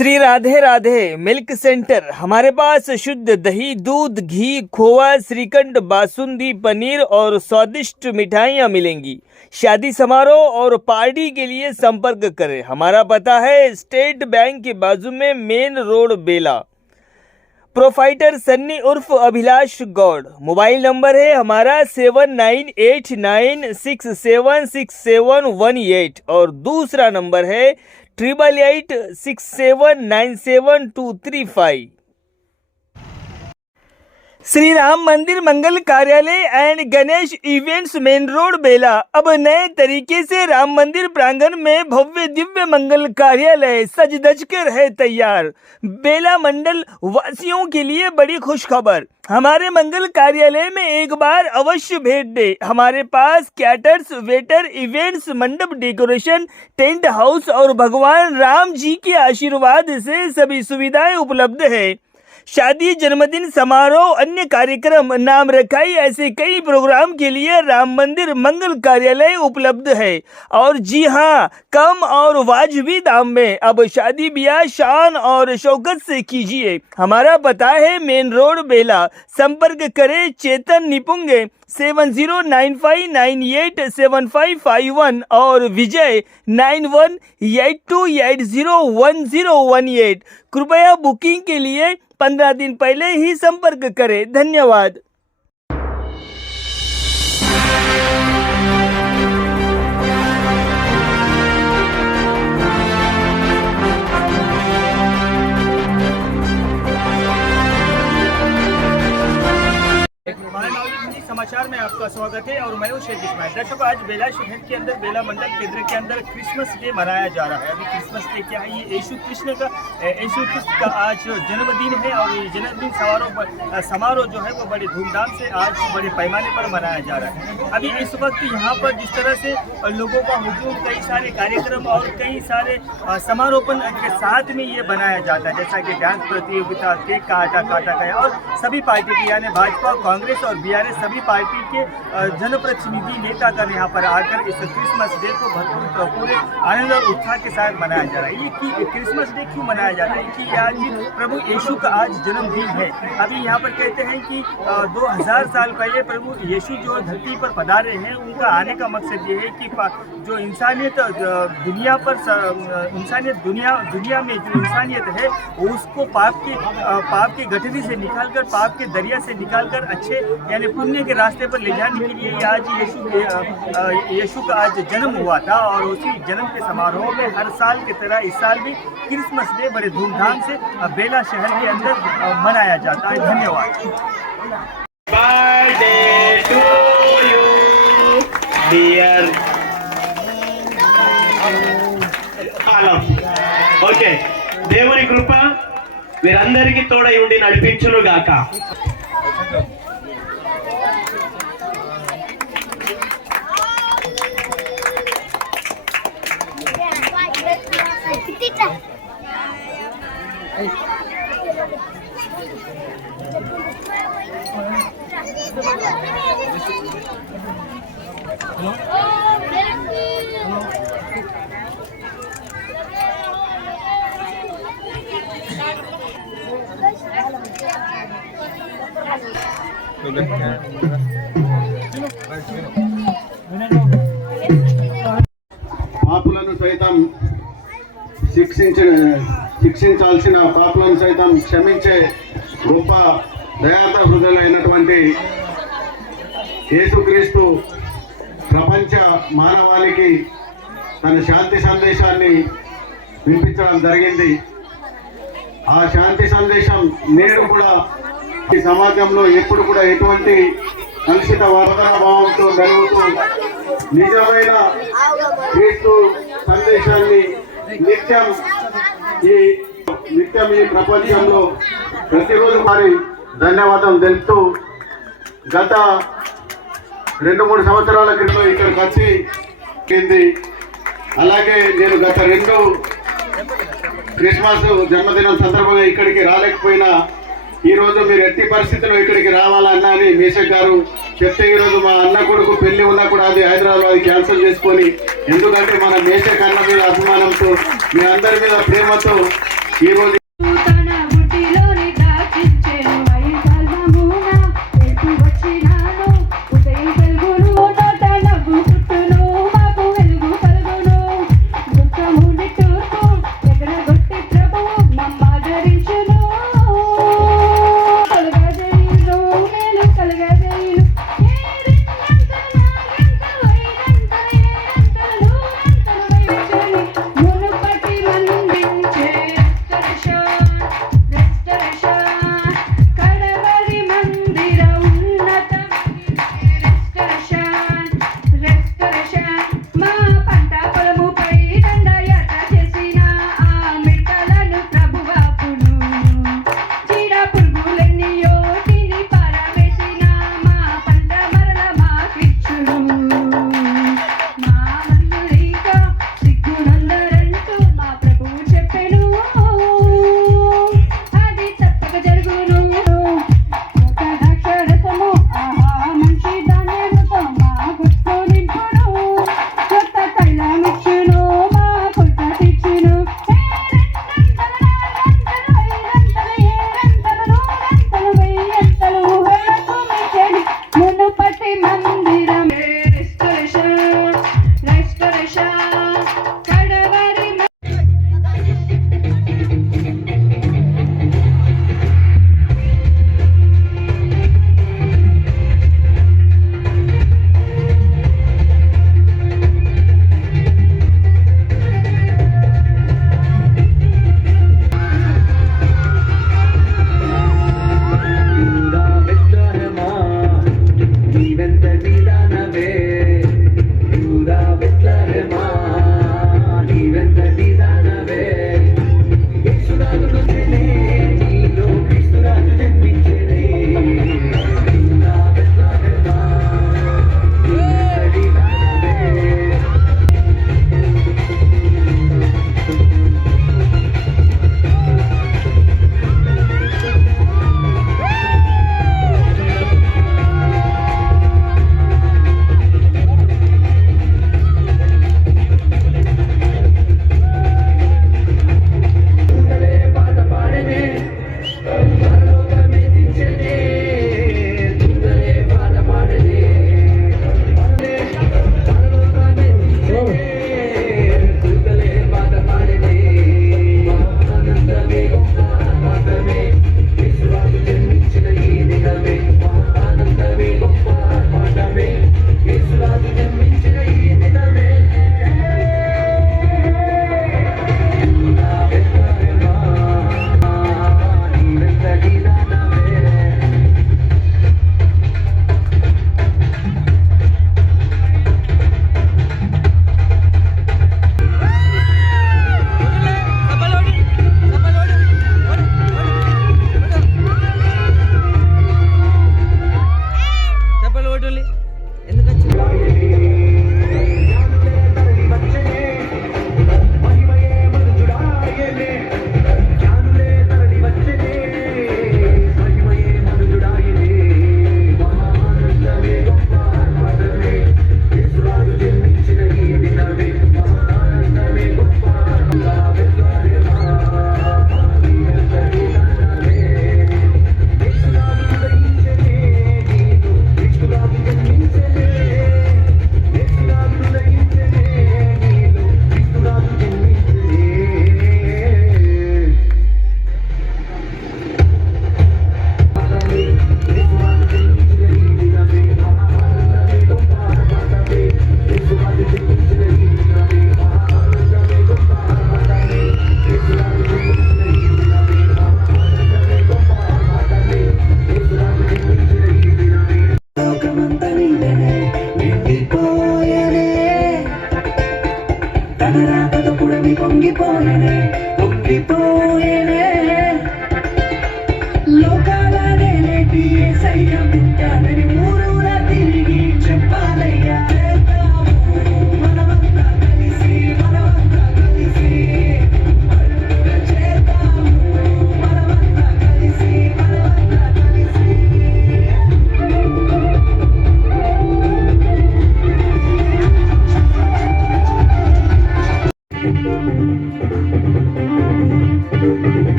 Shri Radhe Radhe milk centre. हमारे पास शुद्ध दही, दूध, घी, खोवा, श्रीखंड, बासुंदी, पनीर और स्वादिष्ट मिठाइयाँ मिलेंगी। शादी समारोह और पार्टी के लिए संपर्क करें। हमारा पता है स्टेट बैंक के बाजू में, मेन रोड, बेला। प्रोफाइटर सन्नी उर्फ अभिलाष गौड़। मोबाइल नंबर है हमारा 7989676718 और दूसरा नंबर है 8886797235। Shri Ram Mandir Mangal Karyalay and Ganesh events, main road, Bela. अब नए तरीके से राम मंदिर प्रांगण में भव्य दिव्य मंगल कार्यालय सज धज कर है तैयार। बेला मंडल वासियों के लिए बड़ी खुशखबर। हमारे मंगल कार्यालय में एक बार अवश्य भेंट दे। हमारे पास कैटर्स, वेटर, इवेंट्स, मंडप डेकोरेशन, टेंट हाउस और भगवान राम जी के आशीर्वाद से सभी सुविधाएं उपलब्ध है। शादी, जन्मदिन समारोह, अन्य कार्यक्रम, नाम रखाई, ऐसे कई प्रोग्राम के लिए राम मंदिर मंगल कार्यालय उपलब्ध है। और जी हाँ, कम और वाजिबी दाम में। अब शादी ब्याह शान और शौकत से कीजिए। हमारा पता है मेन रोड, बेला। संपर्क करें चेतन निपुंगे 7095987551 और विजय 9182801018। कृपया बुकिंग के लिए 15 दिन पहले ही संपर्क करें। धन्यवाद। समाचार में आपका स्वागत है और मैं हूं शेख इस्माइल। दर्शकों, आज बेला शहर के अंदर, बेला मंडल केंद्र के अंदर क्रिसमस डे मनाया जा रहा है। अभी क्रिसमस डे क्या है? ये यीशु कृष्ण का आज जन्मदिन है और ये जन्मदिन समारोह जो है वो बड़े धूमधाम से आज बड़े पैमाने पर मनाया जा रहा है। अभी इस वक्त यहाँ पर जिस तरह से लोगों का हुजूम, कई सारे कार्यक्रम और कई सारे समारोहन के साथ में ये बनाया जाता है, जैसा कि डांस प्रतियोगिता, केक काटा गया और सभी पार्टी की, यानी भाजपा, कांग्रेस और बीआरएस, सभी पार्टी के जनप्रतिनिधि नेतागण यहाँ पर आकर इस क्रिसमस डे को भरपूर पूरे आनंद और उत्साह के साथ मनाया जा रहा है। ये क्रिसमस डे क्यों मनाया जाता है कि आज प्रभु यीशु का आज जन्मदिन है। अभी यहाँ पर कहते हैं कि 2000 साल पहले प्रभु यीशु जो धरती पर पधारे हैं, उनका आने का मकसद ये है कि जो इंसानियत दुनिया में जो इंसानियत है उसको पाप के गठरी से निकालकर, पाप के दरिया से निकालकर अच्छे यानी पुण्य के रास्ते पर ले जाने के लिए आज यीशु का आज जन्म हुआ था। और उसी जन्म के समारोह में हर साल की तरह इस साल भी क्रिसमस डे बड़े धूमधाम से बेला शहर के अंदर मनाया जाता है। धन्यवाद। Birthday to you dear. Okay, దేవుని కృప వీరందరికీ తోడై ఉండి నడిపించును గాక. పాపులను సైతం శిక్షించాల్సిన పాపులను సైతం క్షమించే గొప్ప దయాత హృదయులైనటువంటి యేసుక్రీస్తు ప్రపంచ మానవాళికి తన శాంతి సందేశాన్ని వినిపించడం జరిగింది. ఆ శాంతి సందేశం నేడు కూడా ఈ సమాజంలో ఎప్పుడు కూడా ఎటువంటి కలుషిత భావంతో జరుగుతూ నిజమైన క్రీస్తు సందేశాన్ని నిత్యం ఈ ప్రపంచంలో ప్రతిరోజు మరి ధన్యవాదం తెలుపుతూ గత 2-3 సంవత్సరాల క్రితం ఇక్కడికి వచ్చి అలాగే నేను గత 2 క్రిస్మస్ జన్మదినం సందర్భంగా ఇక్కడికి రాలేకపోయినా ఈరోజు మీరు ఎట్టి పరిస్థితుల్లో ఇక్కడికి రావాలన్నా అని మేషక్ గారు చెప్తే ఈరోజు మా అన్న కొడుకు పెళ్లి ఉన్నా కూడా అది హైదరాబాద్ క్యాన్సిల్ చేసుకొని, ఎందుకంటే మన మేషక్ అన్న మీద అభిమానంతో, మీ అందరి మీద ప్రేమతో ఈ రోజు తన బుద్ధిలోని దాచించెను వైకల్పమున ఎటు వచ్చినాను ఉదయం వెలుగును నోట నవ్వు పుట్టును మాకు వెలుగు కలుగును దుఃఖముని తూర్పు ఎగరగొట్టి ప్రభువు మమ్మాదరించును కలగజేయును మేలు కలగజేయును మునుపటి మందించే దర్శనం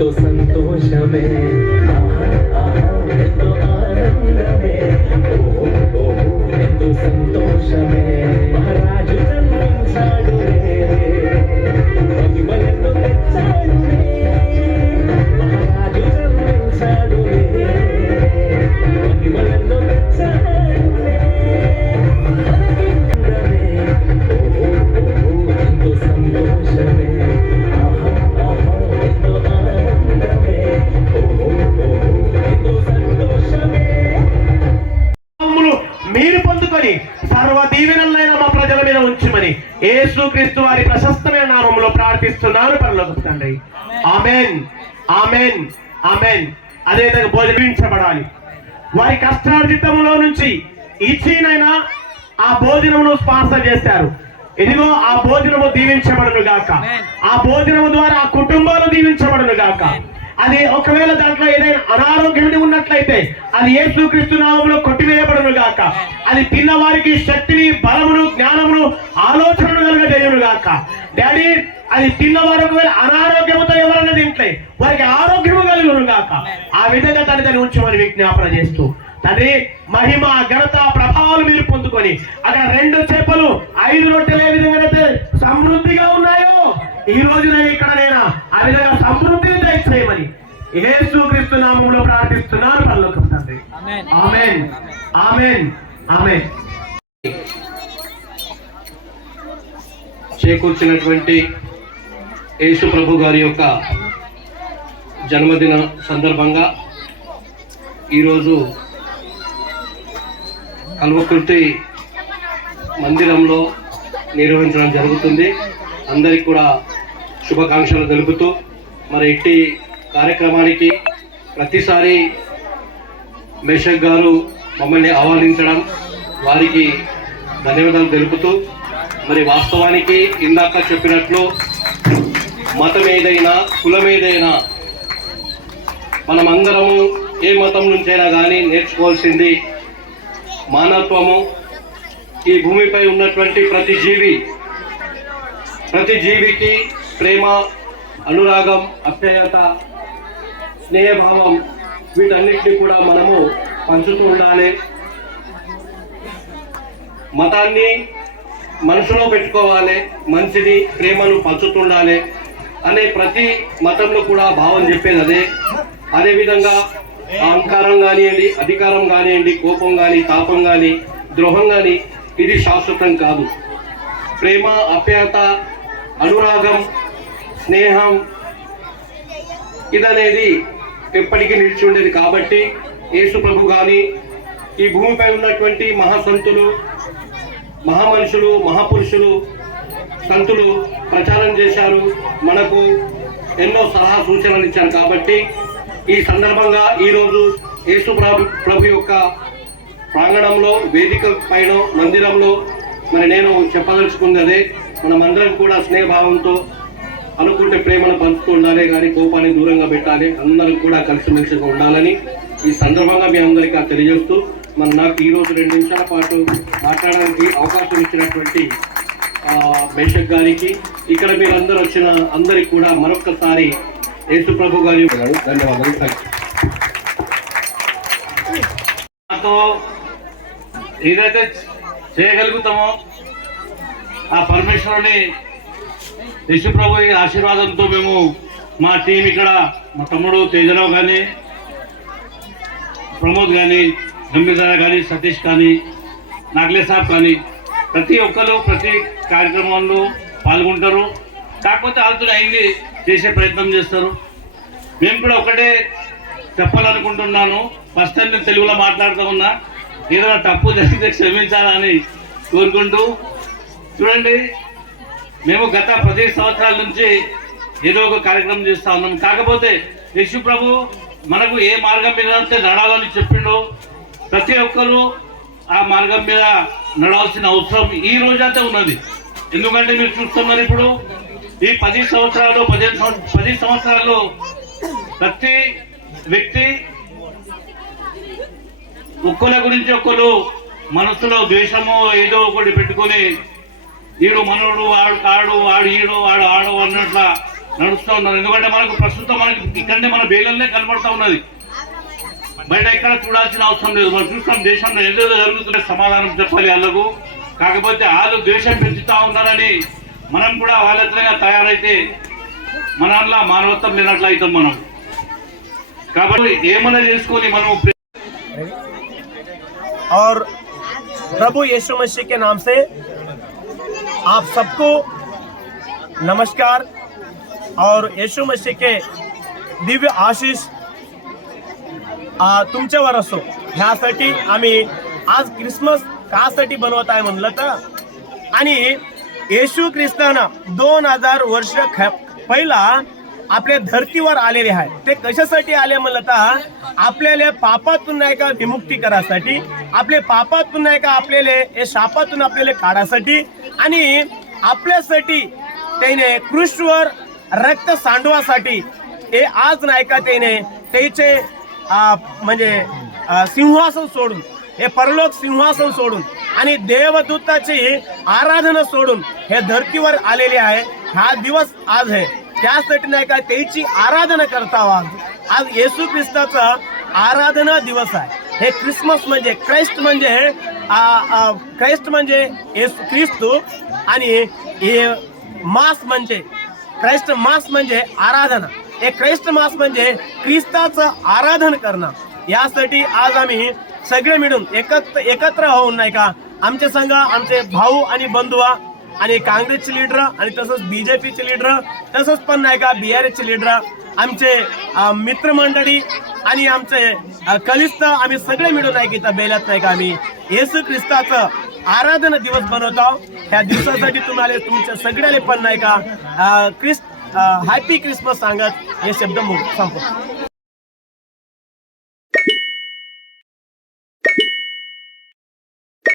ఎంతో సంతోషమే, ఎంతో ఆనందమే, ఎంతో సంతోషమే. మహారాజు జన్మించాడులే, మహిమలెన్నో తెచ్చాడులే. మహారాజు జన్మించాడులే, మహిమలెన్నో తెచ్చాడులే. ఎంతో సంతోషమే, ఎంతో ఆనందమే, ఎంతో సంతోషమే. మీరు పొందుకొని సర్వ దీవెనలైన మా ప్రజల మీద ఉంచమని యేసుక్రీస్తు వారి ప్రశస్తమైన నామములో ప్రార్థిస్తున్నాను పరలోకపు తండ్రి. ఆమేన్, ఆమేన్, ఆమేన్. అదేవిధంగా భోజనించబడాలి. వారి కష్టార్జితంలో నుంచి ఇచ్చినైనా ఆ భోజనమును స్పాన్సర్ చేశారు. ఇదిగో ఆ భోజనము దీవించబడును గాక. ఆ భోజనము ద్వారా ఆ కుటుంబాలు దీవించబడును గాక. అది ఒకవేళ దాంట్లో ఏదైనా అనారోగ్యం ఉన్నట్లయితే అది యేసుక్రీస్తు నామములో కొట్టివేయబడును గాక. అది తిన్న వారికి శక్తిని, బలమును, జ్ఞానమును, ఆలోచనను కలుగజేయును గాక. డాడీ, అది తిన్న వారు ఒకవేళ అనారోగ్యముతో ఎవరైనా తింటే వారికి ఆరోగ్యము కలుగును గాక. ఆ విధంగా దాన్ని ఉంచమని విజ్ఞాపన చేస్తూ తండ్రి, మహిమ, ఘనత, ప్రభావాలు మీరు పొందుకొని అక్కడ 2 చేపలు 5 రొట్టెలు ఏ విధంగా అయితే సమృద్ధిగా ఉన్నాయో ఈ రోజు ఇక్కడ నేను ఆ విధంగా సమృద్ధిని దయచేయమని యేసుక్రీస్తు నామములో ప్రార్థిస్తున్నాను పరలోకపు తండ్రి. ఆమేన్, ఆమేన్, ఆమేన్. చేకూర్చినటువంటి యేసు ప్రభు గారి యొక్క జన్మదిన సందర్భంగా ఈరోజు కల్వకుర్తి మందిరంలో నిర్వహించడం జరుగుతుంది. అందరికీ కూడా శుభాకాంక్షలు తెలుపుతూ మరి ఇట్టి కార్యక్రమానికి ప్రతిసారి మేషక్ గారు మమ్మల్ని ఆహ్వానించడం వారికి ధన్యవాదాలు తెలుపుతూ మరి వాస్తవానికి ఇందాక చెప్పినట్లు మతం ఏదైనా, కులం ఏదైనా, మనమందరము ఏ మతం నుంచైనా కానీ నేర్చుకోవాల్సింది మానవత్వము. ఈ భూమిపై ఉన్నటువంటి ప్రతి జీవికి ప్రేమ, అనురాగం, అప్యాయత, స్నేహభావం వీటన్నిటిని కూడా మనము పంచుతూ ఉండాలి. మతాన్ని మనసులో పెట్టుకోవాలి, మంచిని, ప్రేమను పంచుతుండాలి అనే ప్రతి మతంలో కూడా భావం చెప్పేది అదే. అదేవిధంగా అహంకారం కానివ్వండి, అధికారం కానివ్వండి, కోపం కానీ, తాపం కానీ, ద్రోహం కానీ ఇది శాశ్వతం కాదు. ప్రేమ, అప్యాయత, అనురాగం, స్నేహం ఇదనేది ఎప్పటికీ నిలిచి ఉండేది. కాబట్టి యేసు ప్రభు కానీ ఈ భూమిపై ఉన్నటువంటి మహాసంతులు, మహామనుషులు, మహాపురుషులు, సంతులు ప్రచారం చేశారు, మనకు ఎన్నో సలహా సూచనలు ఇచ్చారు. కాబట్టి ఈ సందర్భంగా ఈరోజు యేసు ప్రభు యొక్క ప్రాంగణంలో, వేదిక పైన, మందిరంలో మరి నేను చెప్పదలుచుకుంది అదే. మనమందరం కూడా స్నేహభావంతో అనుకుంటే ప్రేమను పంచుతూ ఉండాలి, కానీ కోపాన్ని దూరంగా పెట్టాలి. అందరం కూడా కలిసిమెలిసిగా ఉండాలని ఈ సందర్భంగా మీ అందరికీ తెలియజేస్తూ నాకు ఈరోజు 2 నిమిషాల పాటు మాట్లాడడానికి అవకాశం ఇచ్చినటువంటి మేషక్ గారికి, ఇక్కడ మీరందరూ వచ్చిన అందరికి కూడా మరొక్కసారి యేసు ప్రభు గారి ధన్యవాదాలు. నాతో ఏదైతే చేయగలుగుతామో ఆ పరమేశ్వరుని యేసు ప్రభు ఆశీర్వాదంతో మేము మా టీం ఇక్కడ మా తమ్ముడు తేజరావు కానీ, ప్రమోద్ కానీ, గంభీరధర కానీ, సతీష్ కానీ, నాగ్లే సాబ్ కానీ ప్రతి ఒక్కరు ప్రతి కార్యక్రమంలో పాల్గొంటారు. కాకపోతే వాళ్ళతో అయింది చేసే ప్రయత్నం చేస్తారు. మేము కూడా ఒకటే చెప్పాలనుకుంటున్నాను. ఫస్ట్ టైం నేను తెలుగులో మాట్లాడుతూ ఉన్నా, ఏదైనా తప్పు జరిగితే క్షమించాలని కోరుకుంటూ. చూడండి, మేము గత 10 సంవత్సరాల నుంచి ఏదో ఒక కార్యక్రమం చేస్తూ ఉన్నాం. కాకపోతే యేసు ప్రభు మనకు ఏ మార్గం మీద నడాలని చెప్పిండో ప్రతి ఒక్కరూ ఆ మార్గం మీద నడవాల్సిన అవసరం ఈ రోజైతే ఉన్నది. ఎందుకంటే మీరు చూస్తున్నారు, ఇప్పుడు ఈ 10 సంవత్సరాలు 10 సంవత్సరాల్లో ప్రతి వ్యక్తి ఒక్కల గురించి ఒక్కరు మనసులో ద్వేషము ఏదో ఒకటి పెట్టుకొని ఈడు మనోడు, వాడు కాడు, వాడు ఈడు, వాడు ఆడు అన్నట్ల నడుస్తూ ఉన్నారు. ఎందుకంటే మనకు ప్రస్తుతం మనకి ఇక్కడనే మన బేలల్లే కనబడతా ఉన్నది, బయట ఎక్కడ చూడాల్సిన అవసరం లేదు. మనం చూస్తాం దేశంలో ఏదో జరుగుతుంటే సమాధానం చెప్పాలి వాళ్ళకు. కాకపోతే వాళ్ళు ద్వేషం పెంచుతా ఉన్నారని మనం కూడా వాళ్ళ తయారైతే మనలా మానవత్వం లేనట్లు అవుతాం మనం. కాబట్టి ఏమైనా చేసుకొని మనం और प्रभु यीशु मसीह के नाम से आप सबको नमस्कार और यीशु मसीह के दिव्य आशीष तुमच्यावर असो. ह्यासाठी आम्ही आज क्रिसमस कासाठी बनवत आहे म्हणलं तर, आणि येशू ख्रिस्तानं 2000 वर्ष पहिला आपल्या धर्तीवर आलेले आहे. ते कशासाठी आले म्हणलं तर आपल्याला पापातून नाही का विमुक्ती करासाठी, आपले पापातून नाही का आपल्याला हे शापातून आपल्याला काढासाठी, आणि आपल्यासाठी त्याने क्रूसवर रक्त सांडवासाठी हे आज नाही का त्याने त्याचे म्हणजे सिंहासन सोडून, हे परलोक सिंहासन सोडून आणि देवदूताची आराधना सोडून हे धर्तीवर आलेले आहे. हा दिवस आज आहे, त्यासाठी नाही का त्याची आराधना करता. आज येशू ख्रिस्ताचा आराधना दिवस आहे. हे क्रिसमस म्हणजे ख्राइस्ट म्हणजे ख्राइस्ट म्हणजे येशू ख्रिस्तू, आणि हे मास म्हणजे ख्राइस्ट मास म्हणजे आराधना. हे ख्राइस्ट मास म्हणजे ख्रिस्ताचं आराधन करणं. यासाठी आज आम्ही सगळे मिळून एकत्र होऊन नाही का आमचे संघ, आमचे भाऊ आणि बंधू आणि काँग्रेसचे लीडर आणि तसंच बीजेपीचे लीडर, तसंच पण नाही का BRSचे लीडर, आमचे मित्रमंडळी आणि आमचे कनिष्ठ, आम्ही सगळे मिळून नाही की बेल्यात नाही का आम्ही येशू ख्रिस्ताचं आराधना दिवस बनवतो. ह्या दिवसासाठी तुम्हाला तुमच्या सगळ्याला पण नाही का हॅपी क्रिसमस सांगत हे शब्द संपतो.